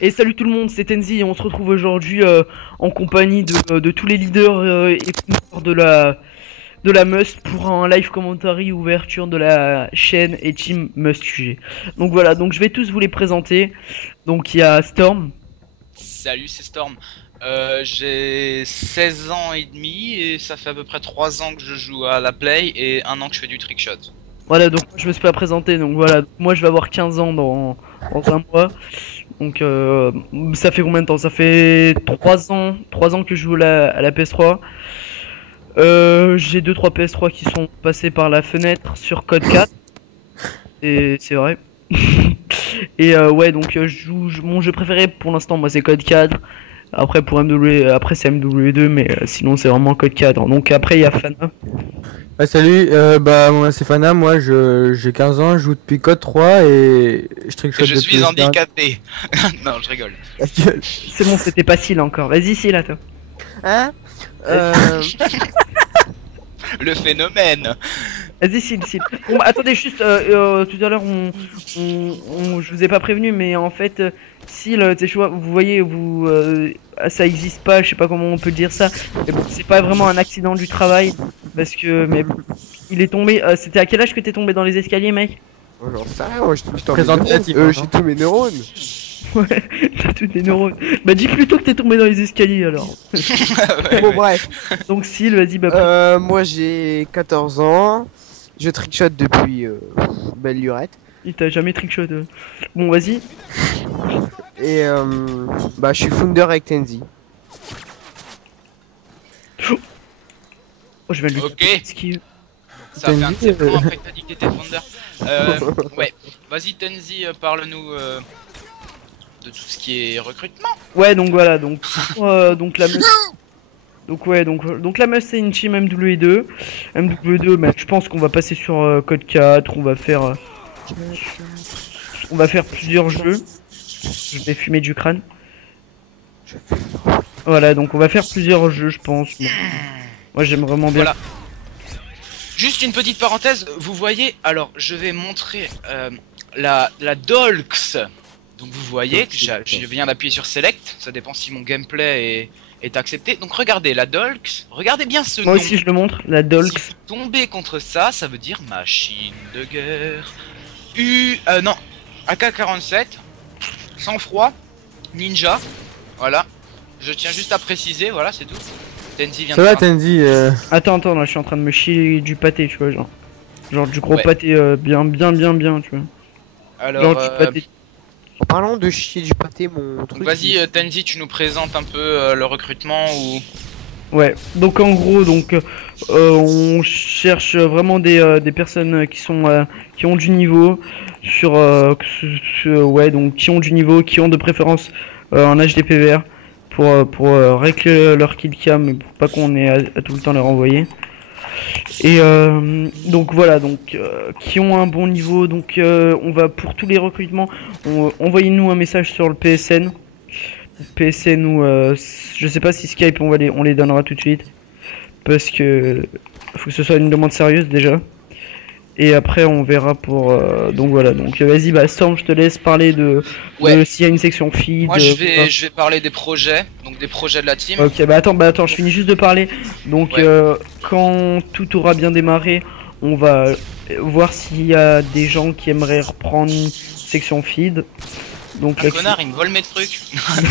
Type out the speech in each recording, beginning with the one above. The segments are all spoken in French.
Et salut tout le monde, c'est Tenzi et on se retrouve aujourd'hui en compagnie de tous les leaders et membres de la Must pour un live commentary ouverture de la chaîne et team Must QG. Donc voilà, donc je vais tous vous les présenter. Donc il y a Storm. Salut, c'est Storm. J'ai 16 ans et demi et ça fait à peu près 3 ans que je joue à la play et 1 an que je fais du trickshot. Voilà, donc je me suis pas présenté, donc voilà, moi je vais avoir 15 ans dans un mois. Donc ça fait combien de temps? Ça fait 3 ans que je joue à la PS3. J'ai 2-3 PS3 qui sont passés par la fenêtre sur Code 4. Et c'est vrai. Et ouais, donc mon jeu préféré pour l'instant, moi c'est Code 4. Après pour après c'est MW2, mais sinon c'est vraiment Code 4. Donc après il y a Fana. Ah, salut, bah moi c'est Fana, moi j'ai 15 ans, je joue depuis Code 3 et je trickshot Je depuis suis handicapé. Non, je rigole. C'est bon, c'était pas Syl encore. Vas-y Syl, à toi. Hein Le phénomène. Vas-y Syl. Bon, bah, attendez juste, tout à l'heure je vous ai pas prévenu, mais en fait Syl, tu vois, vous voyez, ça existe pas, je sais pas comment on peut dire ça, mais bon, c'est pas vraiment un accident du travail, parce que, mais bon, il est tombé, c'était à quel âge que t'es tombé dans les escaliers, mec? J'en sais rien, moi j'ai tout Présentatif, j'ai tous mes neurones. Ouais, t'as tous tes neurones. Bah dis plutôt que t'es tombé dans les escaliers alors. Ouais, Bon ouais. bref, Donc Syl, vas-y, bah moi j'ai 14 ans, je trickshot depuis belle lurette. il t'a jamais trickshot. Bon, vas-y. Et bah je suis founder avec Tenzi. Oh, je vais lui Ok. esquive. Ça fait un Tenzi, petit temps après que t'as dit que t'étais founder. Ouais. Vas-y, Tenzi, parle-nous de tout ce qui est recrutement. Ouais, donc voilà, donc la meuf. Donc ouais, donc la meuf c'est une team MW2. MW2, bah, je pense qu'on va passer sur Code 4, on va faire plusieurs jeux. Je vais fumer du crâne. Voilà, donc on va faire plusieurs jeux, je pense. Moi j'aime vraiment bien. Voilà. Juste une petite parenthèse, vous voyez, alors je vais montrer la Dolx. Donc vous voyez que je viens d'appuyer sur Select, ça dépend si mon gameplay est accepté. Donc regardez, la Dolx, regardez bien ce Moi nom. aussi je le montre, la Si Dolx. vous tombez contre ça, ça veut dire machine de guerre. Non, AK-47, sang-froid, ninja, voilà. Je tiens juste à préciser, voilà, c'est tout. Tenzi vient Ça de va faire un- Tenzi, Attends, là je suis en train de me chier du pâté, tu vois, genre du gros Ouais. pâté bien, tu vois. Alors, Genre du pâté. En parlant de chier du pâté, mon truc. vas-y, Tenzi, tu nous présentes un peu le recrutement ou... Ouais, donc en gros, on cherche vraiment des personnes qui ont du niveau ouais, donc qui ont du niveau, qui ont de préférence un HDPVR pour régler leur kill cam, pour pas qu'on ait à tout le temps les renvoyer. Et donc voilà, qui ont un bon niveau, donc on va pour tous les recrutements, envoyez-nous un message sur le PSN. PSN ou je sais pas si Skype on les donnera tout de suite parce que faut que ce soit une demande sérieuse déjà et après on verra pour donc voilà, donc vas-y, bah Storm, je te laisse parler de Ouais. s'il y a une section feed. Moi, je vais parler des projets, donc des projets de la team. Ok, bah attends, je finis juste de parler. Donc Ouais. quand tout aura bien démarré, on va voir s'il y a des gens qui aimeraient reprendre une section feed. Donc Un connard, il me vole mes trucs.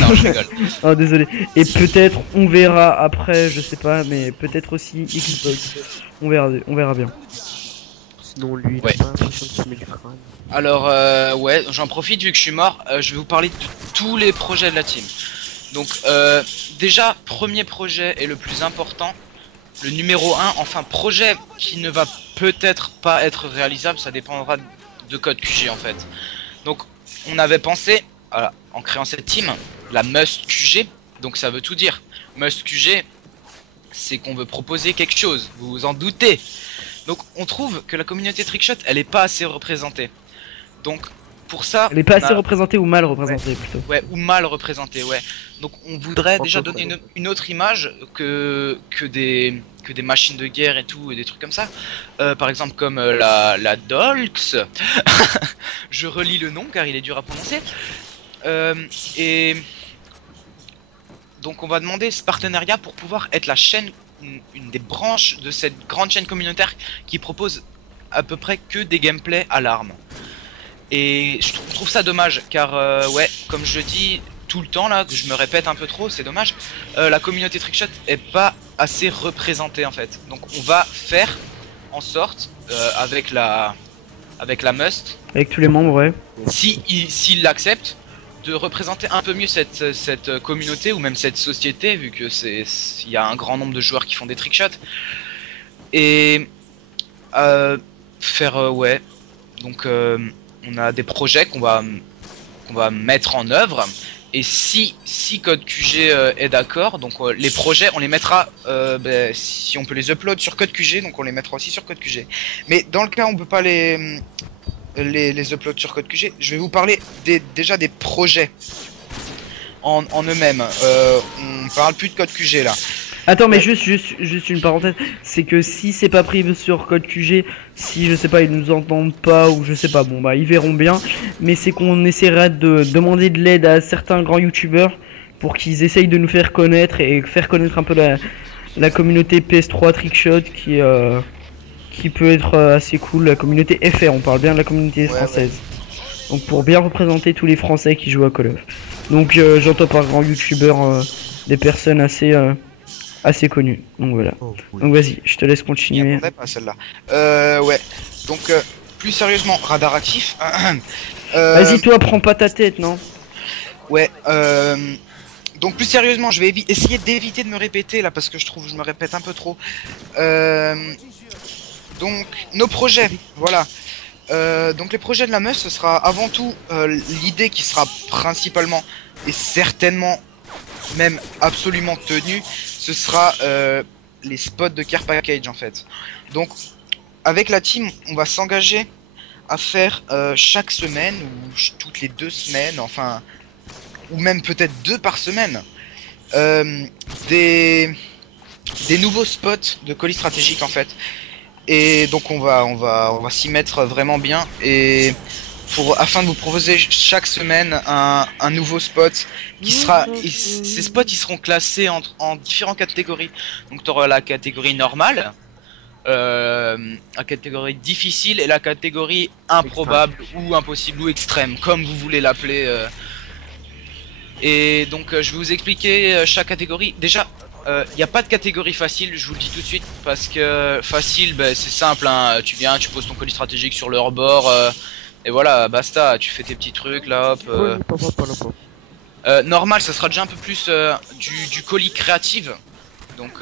Non, je rigole. Oh, désolé. Et peut-être on verra après, je sais pas, mais peut-être aussi Xbox. On verra bien. Sinon lui, il Ouais. a pas l'impression de fumer du crâne. Alors, ouais, j'en profite vu que je suis mort, je vais vous parler de tous les projets de la team. Donc, déjà, premier projet et le plus important, le numéro 1, enfin, projet qui ne va peut-être pas être réalisable, ça dépendra de code QG en fait. Donc, on avait pensé, voilà, en créant cette team, la Must QG, donc ça veut tout dire. Must QG, c'est qu'on veut proposer quelque chose, vous vous en doutez. Donc, on trouve que la communauté Trickshot, elle est pas assez représentée. Donc, pour ça, Elle est pas on assez a- représentée ou mal représentée plutôt. Ouais, ou mal représentée, ouais. Donc on voudrait déjà Franchement, donner une autre image que des machines de guerre et tout, et des trucs comme ça. Par exemple comme la Dolx. Je relis le nom car il est dur à prononcer. Et donc on va demander ce partenariat pour pouvoir être la chaîne, une des branches de cette grande chaîne communautaire qui propose à peu près que des gameplays à l'arme. Et je trouve ça dommage car ouais, comme je dis tout le temps là, que je me répète un peu trop, c'est dommage, la communauté Trickshot est pas assez représentée en fait. Donc on va faire en sorte avec la Must, Avec tous les membres, ouais. s'il l'accepte, de représenter un peu mieux cette communauté ou même cette société, vu que il y a un grand nombre de joueurs qui font des trickshots. Et faire ouais, donc on a des projets qu'on va mettre en œuvre. Et si Code QG est d'accord, donc les projets on les mettra, si on peut les upload sur Code QG, donc on les mettra aussi sur Code QG. Mais dans le cas où on peut pas les upload sur Code QG, je vais vous parler déjà des projets en eux-mêmes. On parle plus de Code QG là. Attends, mais juste une parenthèse, c'est que si c'est pas pris sur Code QG, si je sais pas, ils nous entendent pas ou je sais pas, bon bah ils verront bien, mais c'est qu'on essaiera de demander de l'aide à certains grands youtubeurs pour qu'ils essayent de nous faire connaître et faire connaître un peu la communauté PS3 Trickshot qui peut être assez cool, la communauté FR, on parle bien de la communauté française. Ouais. Donc pour bien représenter tous les Français qui jouent à Call of. Donc j'entends par grand youtubeur des personnes assez connu, donc voilà. Oh, oui. Donc vas-y, je te laisse continuer. Pas celle-là. Ouais. Donc plus sérieusement, radar actif. Vas-y, toi, prends pas ta tête, non? Ouais. Donc plus sérieusement, je vais essayer d'éviter de me répéter là parce que je trouve que je me répète un peu trop. Donc nos projets, voilà. Donc les projets de la Must, ce sera avant tout l'idée qui sera principalement et certainement même absolument tenue. Ce sera les spots de care package en fait. Donc avec la team, on va s'engager à faire chaque semaine ou toutes les 2 semaines, enfin, ou même peut-être 2 par semaine, des nouveaux spots de colis stratégiques en fait. Et donc on va s'y mettre vraiment bien et afin de vous proposer chaque semaine un nouveau spot qui sera, ces spots ils seront classés en différentes catégories. Donc tu auras la catégorie normale, la catégorie difficile et la catégorie improbable ou impossible ou extrême, comme vous voulez l'appeler. Et donc je vais vous expliquer chaque catégorie. Déjà, il n'y a pas de catégorie facile, je vous le dis tout de suite, parce que facile, c'est simple, hein, tu viens, tu poses ton colis stratégique sur le rebord. Et voilà, basta, tu fais tes petits trucs là, hop. Normal, ça sera déjà un peu plus du colis créative. Donc,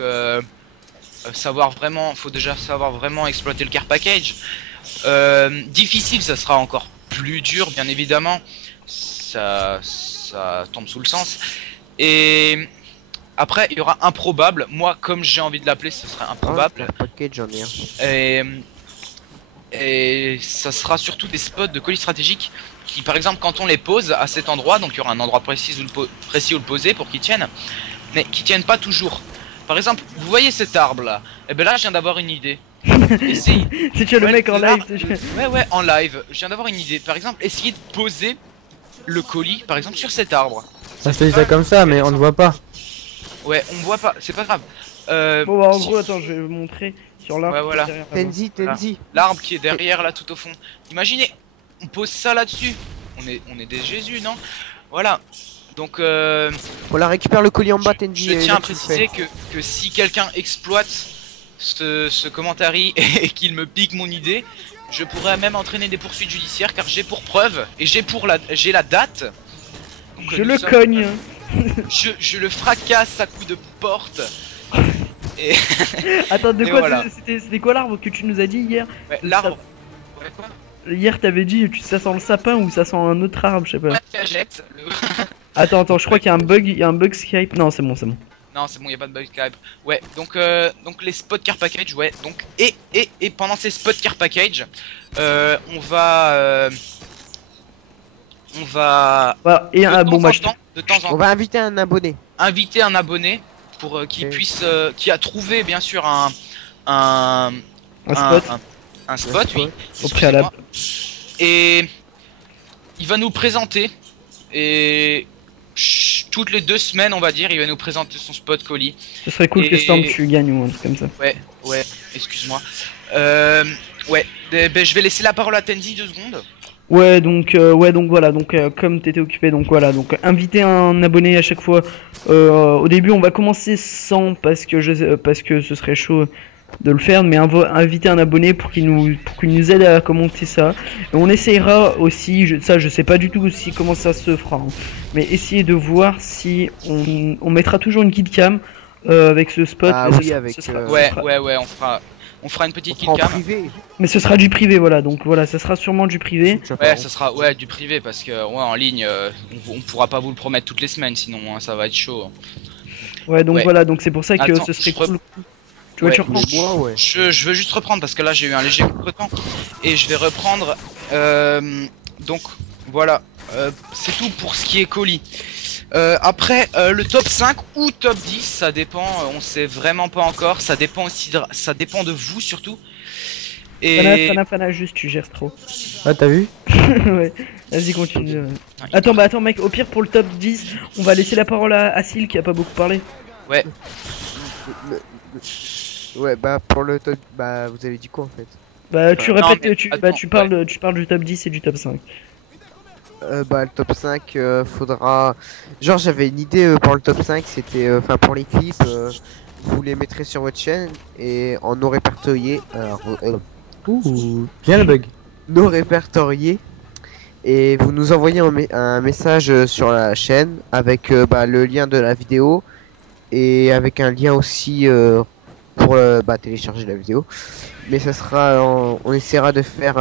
savoir vraiment, faut déjà savoir vraiment exploiter le care package. Difficile, ça sera encore plus dur, bien évidemment. Ça tombe sous le sens. Et après, il y aura improbable. Moi, comme j'ai envie de l'appeler, ce serait improbable. Package, j'en ai un. Et ça sera surtout des spots de colis stratégiques qui, par exemple, quand on les pose à cet endroit, donc il y aura un endroit précis où le poser pour qu'ils tiennent, mais qui tiennent pas toujours. Par exemple, vous voyez cet arbre là, et ben là je viens d'avoir une idée. C'est que le mec en live. Ouais, en live, je viens d'avoir une idée. Par exemple, essayez de poser le colis, par exemple, sur cet arbre. Ça se fait ça comme ça, mais on ne voit pas. Ouais, on voit pas, c'est pas grave. Bon bah en gros, attends, je vais vous montrer sur l'arbre. Ouais, voilà. Tenzi. L'arbre qui est derrière là tout au fond. Imaginez, on pose ça là-dessus. On est des Jésus, non? Voilà. Donc voilà, récupère le colis en bas, Tenzi. Je tiens à préciser que si quelqu'un exploite ce commentaire et qu'il me pique mon idée, je pourrais même entraîner des poursuites judiciaires car j'ai pour preuve et j'ai la date. Donc, je le cogne. Je le fracasse à coups de porte. Et attends, de et quoi voilà. C'était quoi l'arbre que tu nous as dit hier? Ouais, l'arbre. Ouais, quoi? Hier t'avais dit ça sent le sapin ou ça sent un autre arbre, je sais pas. Ouais, Attends, je crois qu'il y a un bug Skype. Non, c'est bon. Non, c'est bon, y a pas de bug Skype. Ouais, donc les spots care package, ouais. Donc et pendant ces spots care package, on va et un bon match. De temps en temps. On va inviter un abonné. Inviter un abonné pour qu'il puisse, qui a trouvé bien sûr un spot, oui. Au préalable. Et il va nous présenter et toutes les 2 semaines, on va dire, il va nous présenter son spot colis. Ce serait cool que Storm tu gagnes ou un truc comme ça. Ouais, excuse-moi. Ouais, ben, je vais laisser la parole à Tenzi 2 secondes. Ouais donc voilà, donc comme t'étais occupé, donc voilà, donc inviter un abonné à chaque fois. Au début on va commencer sans parce que ce serait chaud de le faire, mais inviter un abonné pour qu'il nous aide à commenter ça. Et on essayera aussi, je sais pas du tout aussi comment ça se fera, hein, mais essayer de voir si on mettra toujours une killcam avec ce spot. Ah mais oui, avec, Ouais, on fera une petite en killcam. privé. Mais ce sera du privé, voilà, donc voilà, ça sera sûrement du privé. Ouais, ça sera du privé parce que en ligne, on pourra pas vous le promettre toutes les semaines, sinon hein, ça va être chaud. Ouais, donc voilà, donc c'est pour ça que Attends, ce serait je cool. Tu vois, tu reprends. Moi, ouais. Je veux juste reprendre parce que là j'ai eu un léger contretemps et je vais reprendre. Donc voilà, c'est tout pour ce qui est colis. Après le top 5 ou top 10, ça dépend, on sait vraiment pas encore, ça dépend aussi ça dépend de vous surtout. Et Fana, juste tu gères trop. Ah, t'as vu? Ouais, vas-y continue. Attends mec, au pire pour le top 10, on va laisser la parole à Sil qui a pas beaucoup parlé. Ouais. Ouais, bah pour le top, bah vous avez dit quoi en fait? Bah tu non, répètes, mais tu attends, parles du top 10 et du top 5. Bah le top 5 faudra, genre j'avais une idée pour le top 5, c'était enfin pour les clips, vous les mettrez sur votre chaîne et en non répertorié, Ouh, bien le bug. non répertorié, et vous nous envoyez un message sur la chaîne avec bah, le lien de la vidéo et avec un lien aussi pour bah, télécharger la vidéo. Mais ça sera, on essaiera de faire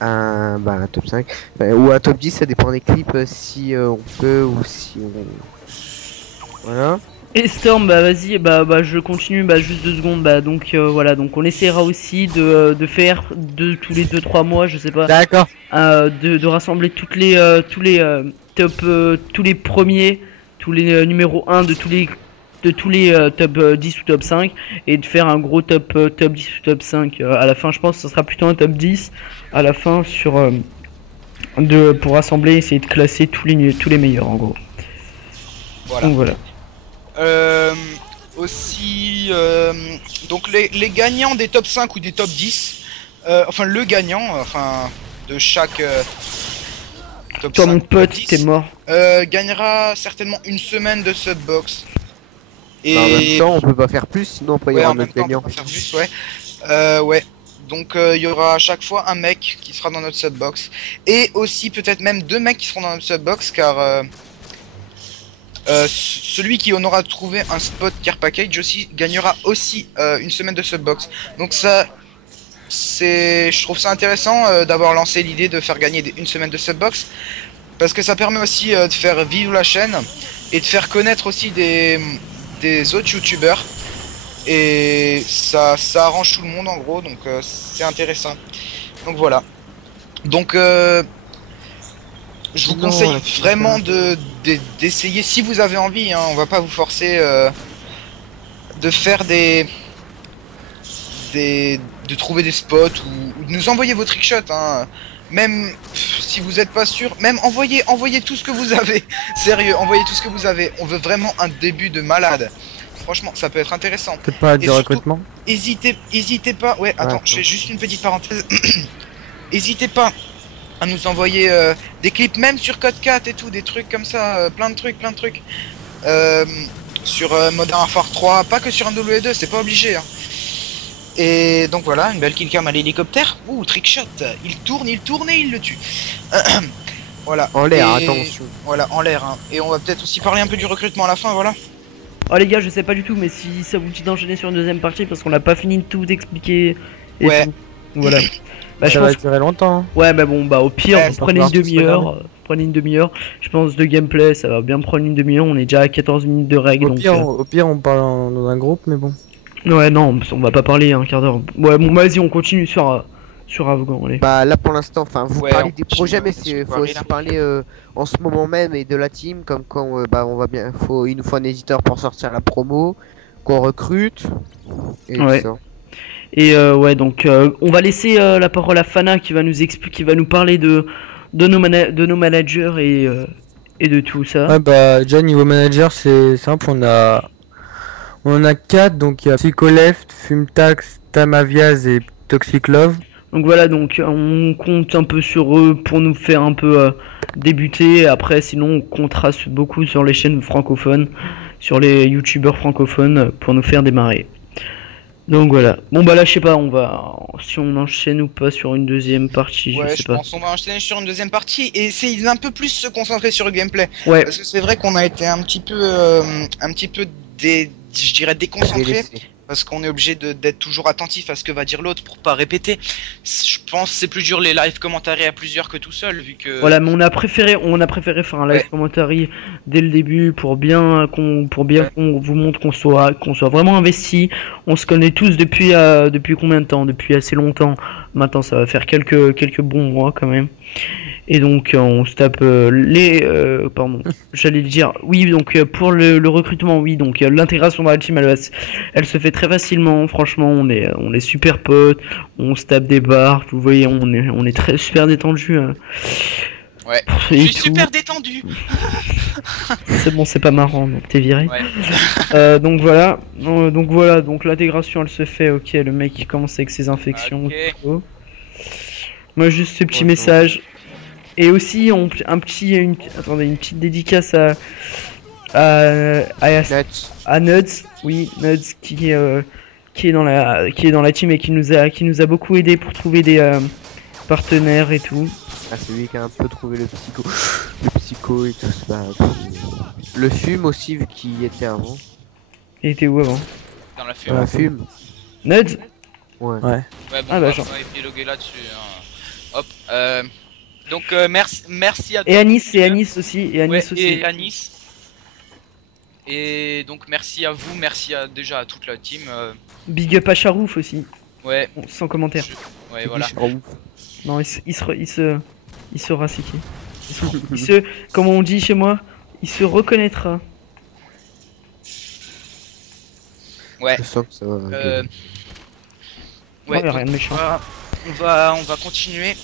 un top 5 ou un top 10, ça dépend des clips, si on peut ou si on... Voilà. Et Storm, bah vas-y, bah je continue, bah juste 2 secondes, bah donc voilà, donc on essaiera aussi de faire tous les 2-3 mois, je sais pas, D'accord. de rassembler tous les top, tous les premiers, tous les numéros 1 de tous les top 10 ou top 5 et de faire un gros top 10 ou top 5 à la fin. Je pense que ce sera plutôt un top 10 à la fin pour rassembler, essayer de classer tous les meilleurs en gros. Voilà. Donc voilà. Aussi, donc les gagnants des top 5 ou des top 10, enfin le gagnant, enfin de chaque top Toi 5, mon pote, top 10, t'es mort. gagnera certainement une semaine de subbox. Et Bah, en même temps, on peut pas faire plus, sinon on peut y ouais, avoir en même notre temps, on gagnant. peut pas faire plus, ouais. Donc il y aura à chaque fois un mec qui sera dans notre subbox et aussi peut-être même 2 mecs qui seront dans notre subbox car celui qui en aura trouvé un spot care package aussi gagnera aussi une semaine de subbox. Donc ça, je trouve ça intéressant d'avoir lancé l'idée de faire gagner une semaine de subbox parce que ça permet aussi de faire vivre la chaîne et de faire connaître aussi des autres youtubeurs et ça arrange tout le monde en gros, donc c'est intéressant. Donc voilà. Donc je vous conseille vraiment d'essayer si vous avez envie, hein, on va pas vous forcer de faire de trouver des spots ou de nous envoyer vos trickshots, hein. Même si vous êtes pas sûr, même envoyez tout ce que vous avez. Sérieux, envoyez tout ce que vous avez. On veut vraiment un début de malade. Franchement, ça peut être intéressant. Peut-être pas du surtout, recrutement. Hésitez pas. Ouais, attends, je fais juste une petite parenthèse. Hésitez pas à nous envoyer des clips, même sur Code 4 et tout, des trucs comme ça, plein de trucs. Sur Modern Warfare 3, pas que sur un W2, c'est pas obligé. Hein. Et donc voilà, une belle killcam à l'hélicoptère. Ouh, trickshot, il tourne et il le tue. Voilà. En l'air, Et... attention. Voilà, en l'air. Hein. Et on va peut-être aussi parler un peu du recrutement à la fin, voilà. Oh les gars, je sais pas du tout, mais si ça vous dit d'enchaîner sur une deuxième partie parce qu'on n'a pas fini de tout expliquer. Et Ouais. tout. Voilà. Bah, je Ça pense. va durer longtemps. Ouais, bah bon, bah au pire, Ouais, vous faut prenez une voir tout ce demi-heure. Prenez une demi-heure. Je pense de gameplay, ça va bien prendre une demi-heure. On est déjà à 14 minutes de règles. Donc, Au pire, on parle dans un groupe, mais bon. ouais, non, on va pas parler un quart d'heure. Ouais, bon, vas-y, on continue sur Afghan. Allez. Bah là pour l'instant, enfin vous Ouais, parlez on des continue, projets, mais on continue il de faut parler, aussi là. parler en ce moment même et de la team, comme quand bah on va bien, il nous faut un éditeur pour sortir la promo, qu'on recrute. Et Ouais. tout ça. Et ouais, donc on va laisser la parole à Fana qui va nous expliquer, qui va nous parler de de nos managers et de tout ça. Ouais, bah, déjà, niveau manager, c'est simple. On en a 4, donc il y a Psycholeft, Fumtax, Tamaviaz et Toxic Love. Donc voilà, donc on compte un peu sur eux pour nous faire un peu débuter. Après, sinon, on comptera beaucoup sur les chaînes francophones, sur les youtubeurs francophones pour nous faire démarrer. Donc voilà. Bon bah là, je sais pas, si on enchaîne ou pas sur une deuxième partie, Ouais, je sais je pas. pense qu'on va enchaîner sur une deuxième partie et essayer d'un peu plus se concentrer sur le gameplay. Ouais, Parce que c'est vrai qu'on a été un petit peu je dirais déconcentré. Délaissé. Parce qu'on est obligé d'être toujours attentif à ce que va dire l'autre pour pas répéter. Je pense que c'est plus dur les live commentaires à plusieurs que tout seul, vu que... voilà, mais on a préféré faire un live Ouais. commentary dès le début pour bien qu'on vous montre qu'on soit vraiment investi. On se connaît tous depuis combien de temps? Depuis assez longtemps. Maintenant, ça va faire quelques bons mois quand même. Et donc on se tape pardon, j'allais le dire. Oui, donc pour le recrutement, oui, donc l'intégration dans la team, elle se fait très facilement. Franchement, on est super potes, on se tape des barres. Vous voyez, on est très super détendu. Ouais. Et Je suis tout. super détendu. C'est bon, c'est pas marrant, donc t'es viré. Ouais. Donc voilà, donc l'intégration elle se fait. Ok, le mec il commence avec ses infections. Ok. Oh. Moi juste ce petit Oh, non. message. Et aussi une petite dédicace Nuts. à Nuts, oui, Nuts qui est dans la team et qui nous a beaucoup aidé pour trouver des partenaires et tout. Ah, c'est lui qui a un peu trouvé le psycho et tout ça. Le fume aussi, vu qu'il y était avant. Il était où avant? Dans la fume. La fume. Nuts? Ouais. Ouais, bon, Ah, bah, genre. on va épiloguer là-dessus. Hein. Hop. Donc merci à Et Anis aussi. et Anis. Et donc merci à vous, déjà à toute la team. Big up à Charouf aussi. Ouais. Bon, sans commentaire. Ouais, voilà. Non, il sera siqué. Comme on dit chez moi, il se reconnaîtra. Ouais. Je sens que ça va. Ouais, donc rien de méchant. on va continuer.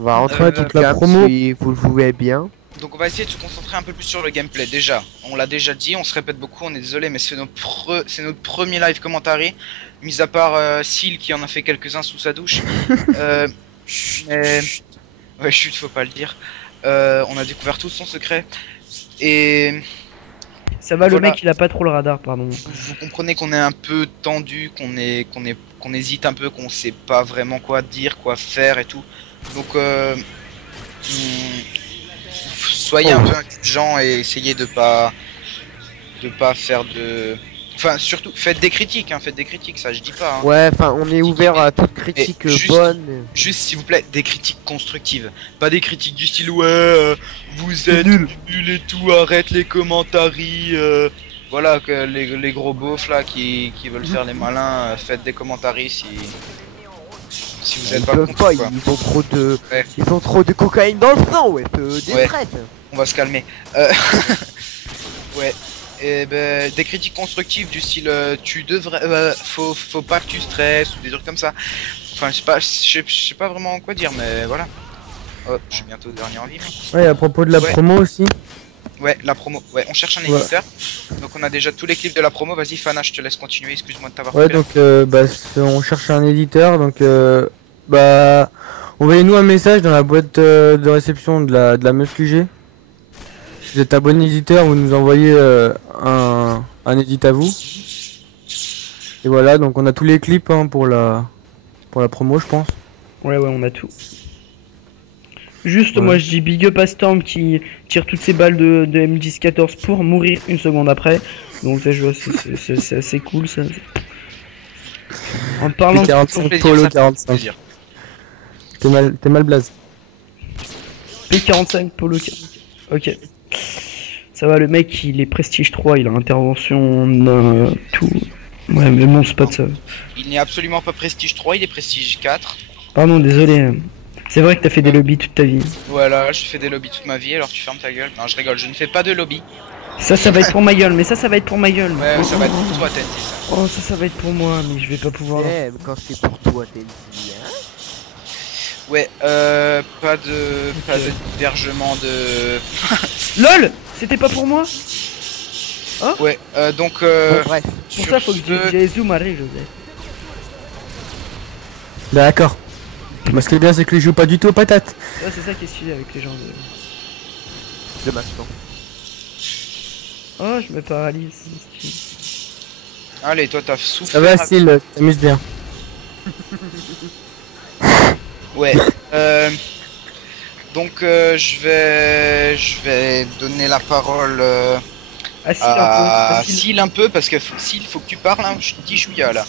On va rentrer Ouais, dans donc la cam promo. si vous le jouez bien. Donc on va essayer de se concentrer un peu plus sur le gameplay. Déjà, on l'a déjà dit, on se répète beaucoup, on est désolé, mais c'est notre premier live commentary, mis à part Seal qui en a fait quelques-uns sous sa douche. Mais... Ouais, chut, faut pas le dire. On a découvert tout son secret. Et Ça va, le voilà. mec il a pas trop le radar, pardon. vous comprenez qu'on est un peu tendu, qu'on hésite un peu, qu'on sait pas vraiment quoi dire, quoi faire et tout. Donc soyez un peu indulgents et essayez de pas faire de... Enfin, surtout, faites des critiques, ça je dis pas. Hein. Ouais, enfin, on est ouvert à toute critique Et juste- bonne. Juste, s'il vous plaît, des critiques constructives. Pas des critiques du style, ouais, vous êtes nul. nuls et tout, arrête les commentaries. Voilà, que les gros beaufs là qui veulent faire les malins, faites des commentaries si vous êtes Ils pas peuvent contre, pas, quoi. ils ont trop de cocaïne dans le sang, ouais, des Ouais. traites. On va se calmer. Ouais. Et ben, des critiques constructives du style tu devrais faut pas que tu stresses ou des trucs comme ça. Enfin je sais pas vraiment quoi dire mais voilà. Oh, je suis bientôt dernier en vie. Ouais, à propos de la Ouais. promo aussi. Ouais, la promo. Ouais, on cherche un Ouais. éditeur. Donc on a déjà tous les clips de la promo. Vas-y Fana, je te laisse continuer. Excuse-moi de t'avoir Ouais, coupé. donc on cherche un éditeur, donc envoyez-nous un message dans la boîte de réception de la meuf QG. Si vous êtes abonné éditeur, vous nous envoyez un edit à vous. Et voilà, donc on a tous les clips hein, pour la promo, je pense. Ouais, on a tout. Juste, Ouais. moi je dis big up à Storm qui tire toutes ses balles de M10-14 pour mourir une seconde après. Donc ça, c'est assez cool ça. En parlant de... 45 plaisir, Polo ça fait 45. plaisir. T'es mal blaze. P45 Polo. Ok. Ça va, le mec il est prestige 3, il a intervention, tout. Ouais, mais bon, c'est pas de ça. Il n'est absolument pas prestige 3, il est prestige 4. Pardon, désolé. C'est vrai que t'as fait des lobbies toute ta vie. Voilà, je fais des lobbies toute ma vie, alors tu fermes ta gueule. Non, je rigole, je ne fais pas de lobby. Ça va être pour ma gueule, mais ça va être pour ma gueule. Ouais, Oh, ça va être oh, pour oh. toi, Tenty, ça. Oh, ça va être pour moi, mais je vais pas pouvoir. Ouais, mais quand c'est pour toi, t'es dit, hein. Ouais, pas d'hébergement de... LOL. C'était pas pour moi. Ouais, donc Bon, bref. Pour sur ça faut que ce- j'ai zoom allez Joseph. D'accord. Moi, ce qui est bien, c'est que je joue pas du tout aux patates. Ouais, c'est ça qui est stylé avec les gens de... De maintenant. Oh, je me paralyse. c'est stylé. Allez, toi t'as Ça souffert. va, style, t'amuses bien. Ouais. Donc je vais donner la parole Ah si, à un peu. Syl un peu parce que Syl faut que tu parles hein, je te dis chouïa là.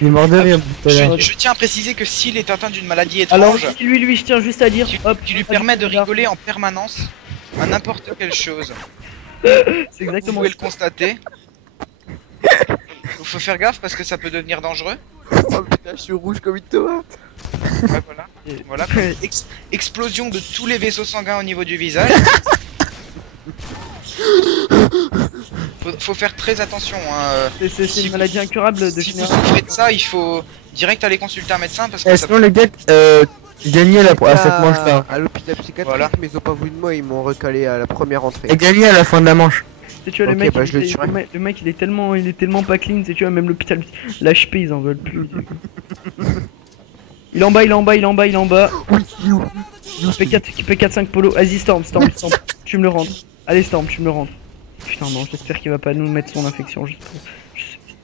Il est mort de rire. tout à l'heure. Je tiens à préciser que Syl est atteint d'une maladie Alors étrange lui, je tiens juste à dire, hop, qui lui permet de rigoler en permanence à n'importe quelle chose. c'est Vous exactement pouvez le constater. Faut faire gaffe parce que ça peut devenir dangereux. Oh putain, je suis rouge comme une tomate. Ouais, voilà. Voilà. Explosion de tous les vaisseaux sanguins au niveau du visage. Faut faire très attention. Hein. C'est Si une vous- maladie incurable de Si vous génération. souffrez de ça, il faut direct aller consulter un médecin parce que Eh, ça sinon, les gars, gagné à cette manche-là. À l'hôpital psychiatrique, Voilà. mais ils ont pas voulu de moi, ils m'ont recalé à la première entrée. Et gagné à la fin de la manche. Tu vois, Ok, le mec, bah, je le il est- tuerai. le mec, il est tellement pas clean, tu vois, même l'hôpital, l'HP, ils en veulent plus. Il est en bas, il est en bas, il est en bas, il est en bas. P4, 5 polo. Vas-y, Storm, tu me le rends. Allez, Storm, tu me le rends. Putain, non, j'espère qu'il va pas nous mettre son infection.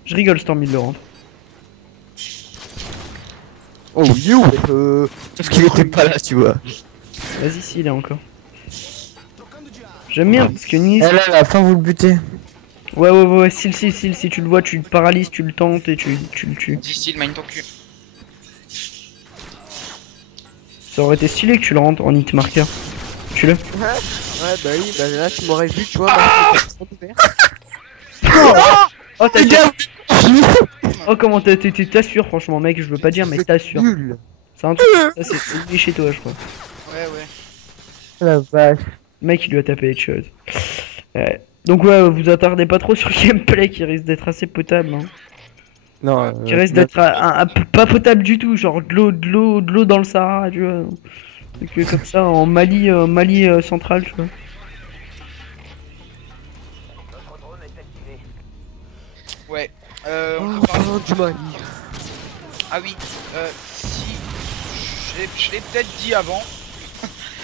Je rigole, Storm, il le rend. Oh you Parce qu'il était pas là, tu vois. Vas-y, si, il est encore. J'aime bien parce que Nice. Et là, à la fin, vous le butez. Ouais, si tu le vois, tu le paralyses, tu le tentes et tu le tues. Dis Syl, mine ton cul. Ça aurait été stylé que tu le rentres en hit marker. Tue-le. Ouais, bah oui, bah là tu m'aurais vu, tu vois. Oh, Les gars, Oh, comment t'assures, franchement, mec, je veux pas dire, mais t'assures. Nul. C'est un truc, ça c'est chez toi, je crois. Ouais, ouais. la vache. Le mec, il lui a tapé les choses. Donc, ouais, vous attardez pas trop sur le gameplay qui risque d'être assez potable. Hein. Non, Qui risque d'être pas potable du tout, genre de l'eau dans le Sahara, tu vois. Et que comme ça, en Mali central, tu vois. Ouais. Oh, On peut parler- parlant du Mali. Ah oui. Si je l'ai peut-être dit avant.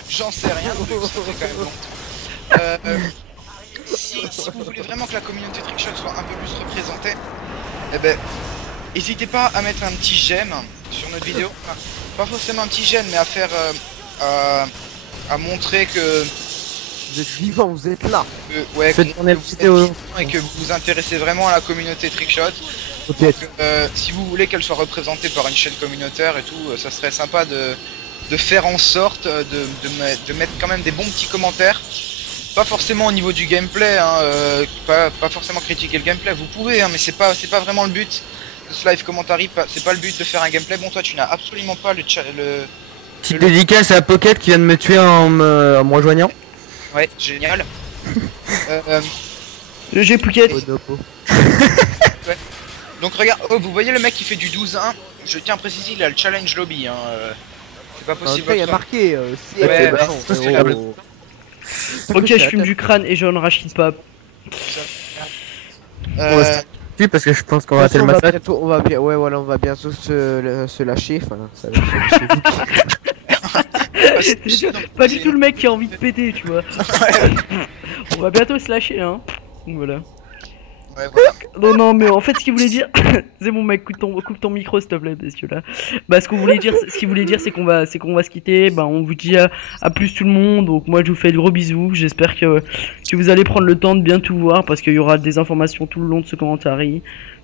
J'en sais rien. Donc ça fait quand même longtemps. Si vous voulez vraiment que la communauté Trickshot soit un peu plus représentée, eh ben, n'hésitez pas à mettre un petit j'aime sur notre vidéo. Enfin, pas forcément un petit j'aime, mais à faire, à montrer que, Vous êtes vivants, vous êtes là. ouais, Faites que tourner vous la êtes vidéo. vivants et que vous vous intéressez vraiment à la communauté Trickshot. Peut-être. Si vous voulez qu'elle soit représentée par une chaîne communautaire et tout, ça serait sympa de faire en sorte de mettre quand même des bons petits commentaires. Pas forcément au niveau du gameplay, hein, pas forcément critiquer le gameplay, vous pouvez, hein, mais c'est pas vraiment le but de ce live commentary, c'est pas le but de faire un gameplay. Bon, toi tu n'as absolument pas le Petite dédicace à Pocket qui vient de me tuer en me rejoignant. Ouais, génial. J'ai Pouquet. Bonobo. Donc regarde, oh, vous voyez le mec qui fait du 12-1, je tiens à préciser, il a le challenge lobby, hein, c'est pas En tout possible. cas, il y a marqué si Ouais, elle bah, ça, c'est la blague. Ok, je fume du crâne et je ne rachète pas. Oui, parce que je pense qu'on va rater le massacre. on va bien, ouais, voilà, on va bientôt se lâcher. Enfin, ça va Pas du tout le mec qui a envie de péter, tu vois. On va bientôt se lâcher, hein. Donc voilà. Ouais, voilà. Non, mais en fait, ce qu'il voulait dire, c'est bon, mec, coupe ton micro, s'il te plaît, messieurs là. Bah, ce qu'il voulait dire, c'est qu'on va se quitter. Bah, on vous dit à plus tout le monde. Donc, moi, je vous fais de gros bisous. J'espère que vous allez prendre le temps de bien tout voir parce qu'il y aura des informations tout le long de ce commentaire.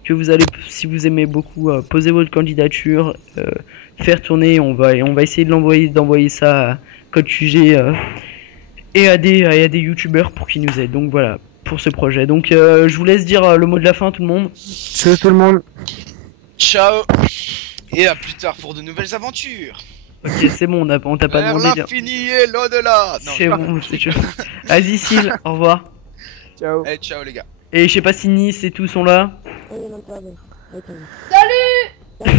Que vous allez, si vous aimez beaucoup, poser votre candidature, faire tourner. On va essayer d'envoyer ça à Code QG et à des youtubeurs pour qu'ils nous aident. Donc voilà. Pour ce projet. Donc je vous laisse dire le mot de la fin tout le monde. Salut tout le monde. Ciao et à plus tard pour de nouvelles aventures. Ok, c'est bon, on t'a pas Vers demandé. l'infini et l'au-delà. Non, C'est bon, c'est chaud. Vas-y Syl, au revoir. Ciao. eh, ciao les gars. Et je sais pas si Nice et tout sont là. Salut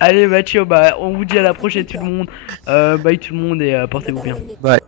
Allez, bah ciao, bah on vous dit à la prochaine tout le monde. Bye tout le monde et portez-vous bien. Bye.